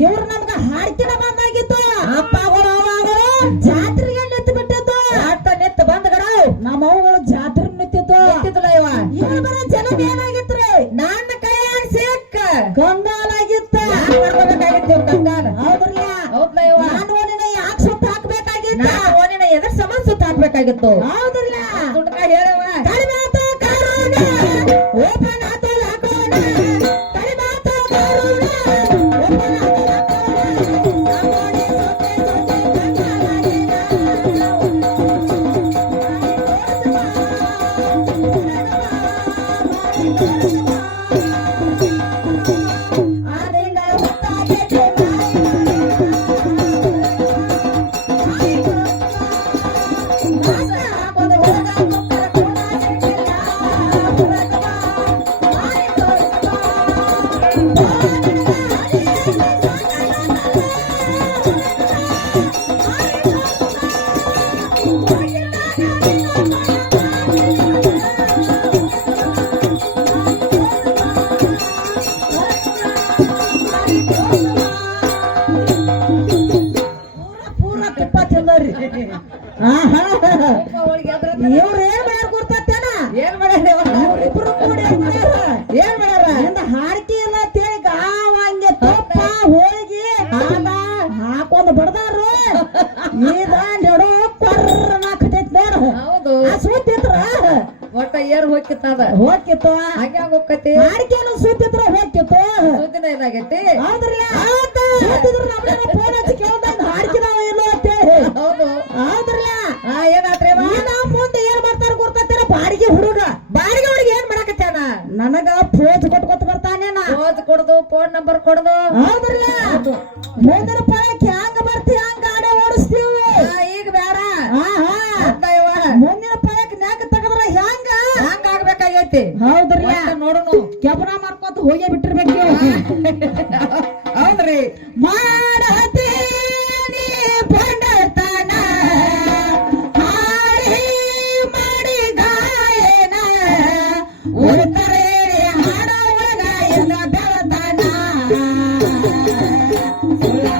ಇವ್ರು ನಮ್ಗ ಹಾಡ್ಕಿನ ಬಂದಾಗಿತ್ತು ಅಪ್ಪಗಳು ಅವಾಗಳು ಜಾತ್ರೆಗೆ ನಿಂತು ಬಿಟ್ಟಿದ್ದು ಆಟ ನಿಂತು ಬಂದಗರ ನಮ್ಮ ಅವುಗಳು ಜಾತ್ರೆ ನಿಂತಿತ್ತು ಇವ್ರು ಬರೋ ಜನ ಏನಾಗಿತ್ರಿ ನನ್ನ ಕೈಯಾಗ ಸಿಕ್ಕ ಕಂಗಾಲಾಗಿತ್ತು ಕಂಗಾಲ ಹೌದ್ರಲ್ಲ ನಾನು ಓನಿನ ಯಾಕೆ ಸುತ್ತ ಹಾಕ್ಬೇಕಾಗಿತ್ತು ಓನಿನ ಎದ್ರ ಸಮಾನ ಸುತ್ತ ಹಾಕ್ಬೇಕಾಗಿತ್ತು ಹೌದ್ರಲ್ಲ ದುಡ್ಕ ಹೇಳವ ಕಡಿಮಾತು ಕಾರಣ ಓಪನ್ ಆತಲ್ಲ ಹಾಕೋಣ ಕಡಿಮಾತು ಕಾರಣ ಇವ್ರು ಏನ್ ಮಾಡ್ಯಾರ ಗುರ್ತೇನ ಏನ್ ಮಾಡ್ಯಾರ ಇಬ್ರು ಕೂಡಿ ಏನ್ ಮಾಡ್ಯಾರ ಇಂದ ಹಾಡ್ಕಿ ಇಲ್ಲ ಅಂತೇಳಿ ಗಾವ ಹಂಗೆ ತುಪ್ಪ ಹೋಗಿ ಹಾಲ ಹಾಕೊಂಡ್ ಬಡ್ದಾರು ಈಗ ನಡು ಕೊರ್ರ ನಾಕತೈತ್ ನೋಡು ಹೌದು ಸೂತಿತ್ರ ಒಟ್ಟ ಏರ್ ಹೋಗಿತ್ತದ ಹೋಗಿತ್ತು ಹಾಗೆ ಹೋಗತಿ ಹಾಡ್ಕೇನು ಸೂತಿತ್ರ ಹೋಗಿತ್ತು ಸೂತಿನ ಇದಾಗೈತಿ ಹೌದ್ರಲ್ಲ ಸೂತಿದ್ರು ನಮ್ಗೆ ಫೋನ್ ಹಚ್ಚಿ ಕೇಳ್ದಂಗ ಹಾಡ್ಕಿದಾವ ಇಲ್ಲ ಅಂತೇಳಿ ಹೌದು ಹೌದ್ರಲ್ಲ ಏನಾತ್ರಿ ಮುಂದೆ ಏನ್ ಮಾಡ್ತಾರ ಗುರ್ತೇನ ಬಾಡಿಗೆ ಹುಡುಗ ಏನ್ ಮಾಡಕತ್ತಾನ ನನಗ ಫೋನ್ ಕೊಟ್ಕೊತ ಬರ್ತಾನೇನ ಫೋನ್ ಕೊಡ್ದು ಫೋನ್ ನಂಬರ್ ಕೊಡ್ದು ಹೌದ್ರಲ್ಲ ಮುಂದಿನ ಪಳಕ್ಕೆ ಹಂಗ ಬರ್ತಿ ಹಂಗ ಗಾಡಿ ಓಡಿಸ್ತೀವಿ ಈಗ ಬೇಡ ಮುಂದಿನ ಪಳಕ್ ನಾಕ ತಗದ್ರ ಹಂಗ ಆಗ್ಬೇಕಾಗೈತಿ ಹೌದ್ರಲ್ಲ ನೋಡೋಣ ಕೆಬನ ಮಾಡ್ಕೊತ ಹೋಗೇ ಬಿಟ್ಟಿರ್ಬೇಕು ಹೌದ್ರಿ